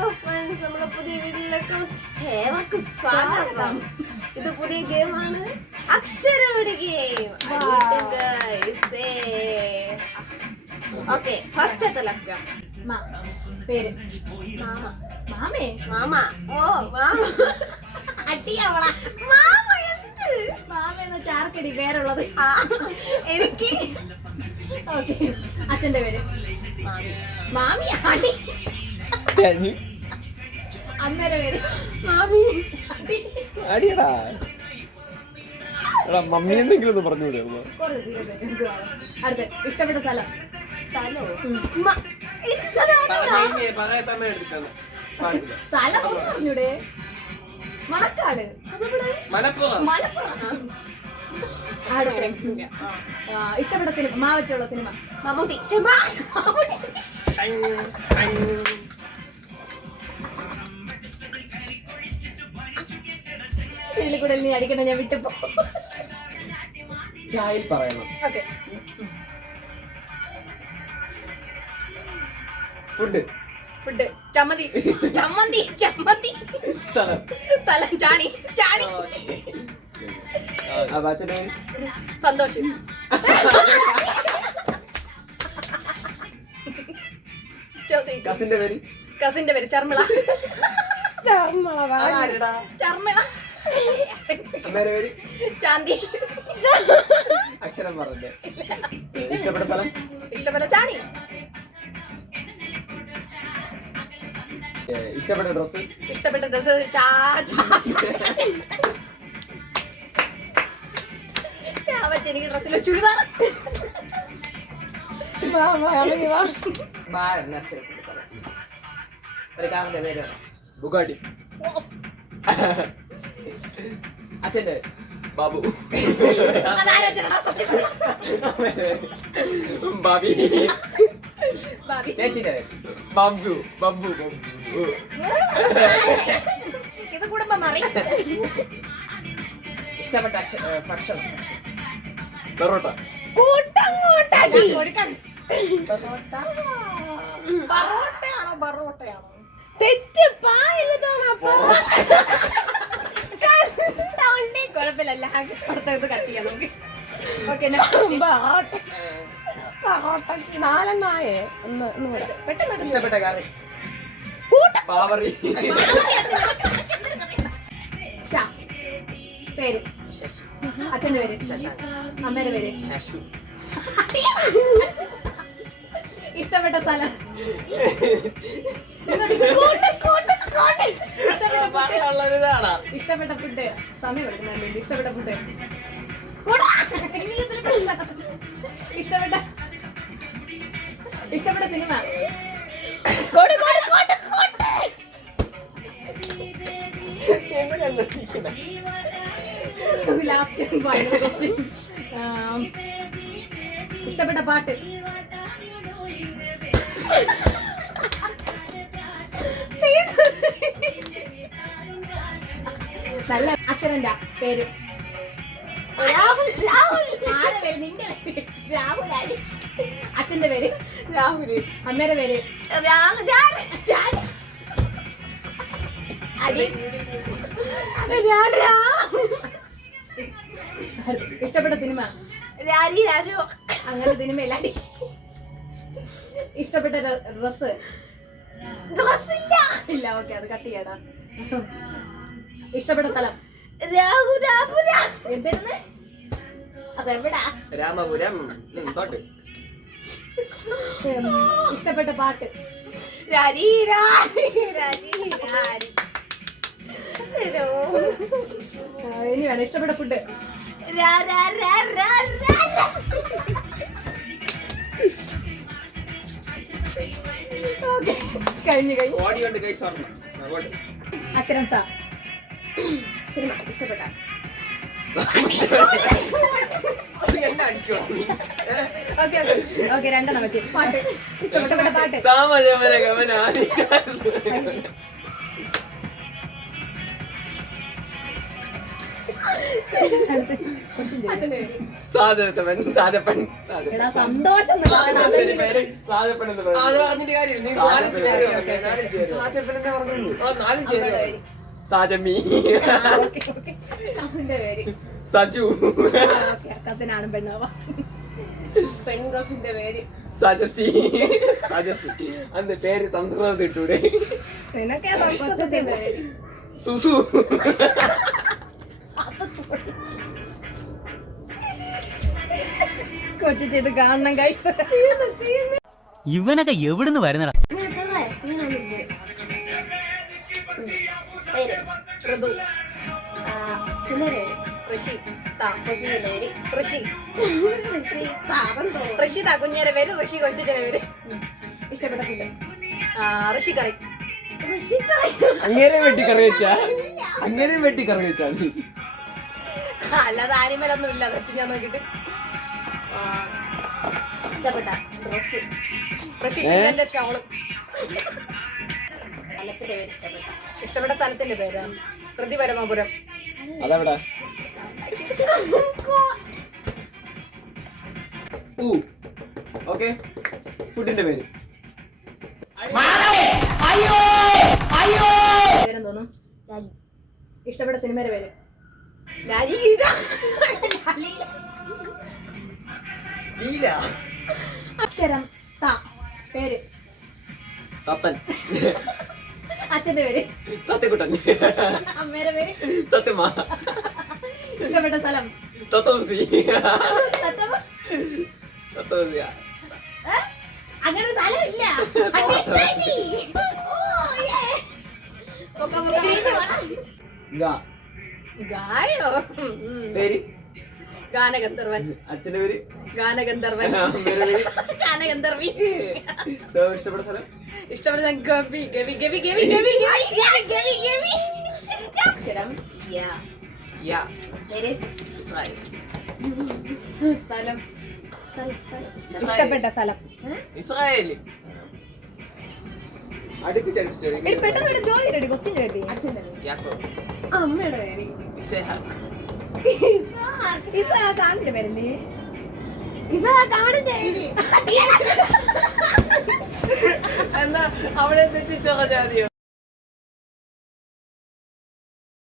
Hello friends, നമ്മുടെ പുതിയ വീട്ടിലേക്ക് സേവക്ക് സ്വാഗതം. ഇത് പുതിയ ഗെയിമാണ്, അക്ഷരമുടി ഗെയിം. Okay, first left. പേര് മാമ. മാമേ മാമ. ഓ മാമ. അടിയാവള മാമ. എന്ത് മാമ എന്ന ചാർക്കടി പേരുള്ളത് എനിക്ക്. ഓക്കെ, അച്ഛന്റെ പേര് മാമി. മാമി. അടി. അമ്മയുടെ പേര് മാമി. അടിയടാ എടാ മമ്മി എന്തെങ്കിലും ഒന്ന് പറഞ്ഞൂടെ? അടുത്ത് ഇഷ്ടപ്പെട്ട സ്ഥലം. സ്ഥലോ? സ്ഥലം പറഞ്ഞൂടെ? മണക്കാട്. മലപ്പുറം. മലപ്പുറം. ഇഷ്ടപ്പെട്ട സിനിമ, മാവറ്റുള്ള സിനിമ. മമ്മൂട്ടി. ഇതിൽ കൂടെ നീ അടിക്കണ്ട, ഞാൻ വിട്ടപ്പോ. ചായയിൽ പറയണം. Okay, food. ഫുഡ്. ചമ്മന്തി. ചമ്മന്തി. ചമ്മന്തി. സ്ഥലം. സ്ഥലം. ചാണി. ചാണി. സന്തോഷം. കസിന്റെ പേര്. കസിന്റെ പേര് ചർമിള. ചർമിള. അമ്മേരെ പേര് ചാന്തി. അക്ഷരം പറഞ്ഞേ. ഇഷ്ടപ്പെട്ട സ്ഥലം. ഇഷ്ടപ്പെട്ട ചാണി. ഇഷ്ടപ്പെട്ട ഡ്രസ്. ഇഷ്ടപ്പെട്ട ഡ്രസ് എനിക്ക് ഡ്രസ്സിലെ ചുരിദാർ. ഒരു കാറിന്റെ പേര് ബുഗാട്ടി. അച്ഛന്റെ ബാബു. ബാബി. ചേച്ചിന്റെ ബബ്ബു. ബബ്ബു. ബബ്ബു. ഇത് കുടുംബം മാറി. ഇഷ്ടപ്പെട്ട ഭക്ഷണം. പൊറോട്ട. പൊറോട്ടയാണോ ബറോട്ടയാണോ? തെറ്റ്. പായതാണ്. കുഴപ്പമില്ല, പുറത്തത് കട്ട് ചെയ്യാം നമുക്ക്. ഓക്കെ, പൊറോട്ടക്ക് 4 ആയേ. പെട്ടെന്ന്. ഇഷ്ടപ്പെട്ട കറി. പാവറി. പേര്. അച്ഛന്റെ പേര്. അമ്മേന്റെ പേര്. ഇഷ്ടപ്പെട്ട സ്ഥലം. ഇഷ്ടപ്പെട്ട ഫുഡ്. സമയം എടുക്കുന്നുണ്ട്. ഇഷ്ടപ്പെട്ട ഫുഡ്. ഇഷ്ടപ്പെട്ട സിനിമ. ഇഷ്ടപ്പെട്ട പാട്ട്. നല്ല അക്ഷരന്റെ പേര്. ആരുടെ പേര്? നിന്റെ പേര് രാഹുൽ. അച്ഛന്റെ പേര് രാഹുല്. അമ്മേടെ പേര് ഇഷ്ടപ്പെട്ട സിനിമ. അങ്ങനെ സിനിമയില്ല. ഇഷ്ടപ്പെട്ട ഡ്രസ്. ഇല്ല, ഓക്കെ, അത് കട്ട് ചെയ്യടാ. ഇഷ്ടപ്പെട്ട സ്ഥലം. എന്തായിരുന്നു? അതെവിടാ? രാമപുരം. ഇഷ്ടപ്പെട്ട പാട്ട്. ഇനി വേണം. ഇഷ്ടപ്പെട്ട ഫുഡ്. കഴിഞ്ഞു. അക്ഷരം സാ. സിനിമ. ഇഷ്ടപ്പെട്ട. ഓക്കെ, രണ്ടെണ്ണം വെച്ച്. പാട്ട്. ഇഷ്ടപ്പെട്ട പാട്ട്. അച്ഛന്റെ പേര് സാജപ്പൻ സാജപ്പൻ എടാ സന്തോഷം എന്ന് പറയണം. അച്ഛന്റെ പേര് സാജപ്പൻ എന്ന് അത് പറയുന്നത്. പറഞ്ഞിട്ട് കാര്യമില്ല. നീ സാജപ്പൻ നാലഞ്ച് പേര് എന്ന് ഓക്കേ, നാലഞ്ച് പേര്. സാജപ്പൻ എന്നേ പറഞ്ഞുള്ളൂ. ആ, നാലഞ്ച് പേര് അമ്മയുടെ പേര്. സാജമ്മി കസിന്റെ പേര്. സജു കസിനാണ് പെണ്ണാവ. പെൺ കസിന്റെ പേര്. സജസി സജസി അന്ന് പേര് സംസ്കൃതത്തിൽ ഇട്ടൂടെ. നിനക്കെ സംസ്കൃതത്തിന്റെ പേര്. സുസു കൊച്ചു ചെയ്ത് കാണണം കൈ. ഇവനൊക്കെ എവിടുന്ന് വരുന്നടാ? പേര് ഋതു. പിന്നെ പേര് ഋഷി. കൊച്ചിന്റെ പേര് ഋഷി. ഋഷിത കുഞ്ഞേരെ പേര് ഋഷി. കൊച്ചിന്റെ പേര് ഇഷ്ടപ്പെട്ട ഫുഡ് ഋഷിക്കറി. ഋഷിക്കറി അങ്ങനെ വെട്ടിക്കറി വെച്ചാ അങ്ങനെ വെട്ടിക്കറി വെച്ചാ അല്ലാതെ ആനിമലൊന്നും ഇല്ല. ഋഷി ഞാൻ നോക്കിട്ട് ഇഷ്ടപ്പെട്ട ഡ്രസ് ഋഷി സിംഗന്റെ ഷോളും. സ്ഥലത്തിന്റെ പേര് ഇഷ്ടപ്പെട്ട സ്ഥലത്തിന്റെ പേര് പ്രതിപരമപുരം. അതെവിടെ? ഓക്കെ. ഫുഡിന്റെ പേര് പേരെന്തോന്നും ഇഷ്ടപ്പെട്ട സിനിമയുടെ പേര് ലീല. അക്ഷരം ത. പേര് തത്തൻ അച്ഛന്റെ പേര് തത്തക്കുട്ടൻ അമ്മയുടെ പേര് തത്തമ്മ ഇഷ്ടപ്പെട്ട സ്ഥലം തത്തമസി തത്തമ്മ. തത്തമസിയ അങ്ങനെ ഒരു സ്ഥലമില്ല. ഗായോ പേര് ഗാനഗന്ധർവൻ. അച്ഛന്റെ പേര് ഗാനഗന്ധർവൻ. അമ്മയുടെ പേര് ഗാനഗന്ധർവി. ഇഷ്ടപ്പെട്ട സ്ഥലം ഇഷ്ടപ്പെട്ട ഗവി ഗവി ഗവി ഗവി ഗവി ഗവി ഗവി. അക്ഷരം യ. യാ പേര് ഇസ്രായേൽ സ്ഥലം ഇഷ്ടപ്പെട്ട സ്ഥലം. ഇസ്രായേൽ അടുപ്പിച്ചടുപ്പിച്ചു പെട്ടെന്ന് ജോലി റെഡി. ക്വസ്റ്റ്യൻ ചോദി. അച്ഛന്റെ പേര് യാക്കോബ് അമ്മയുടെ പേര് ഇസ്ഹാഖ് കാണുന്ന പേരല്ലേ കാണുന്ന പേര്. എന്നാ അവിടെ തെറ്റിച്ചോ ജാതിയോ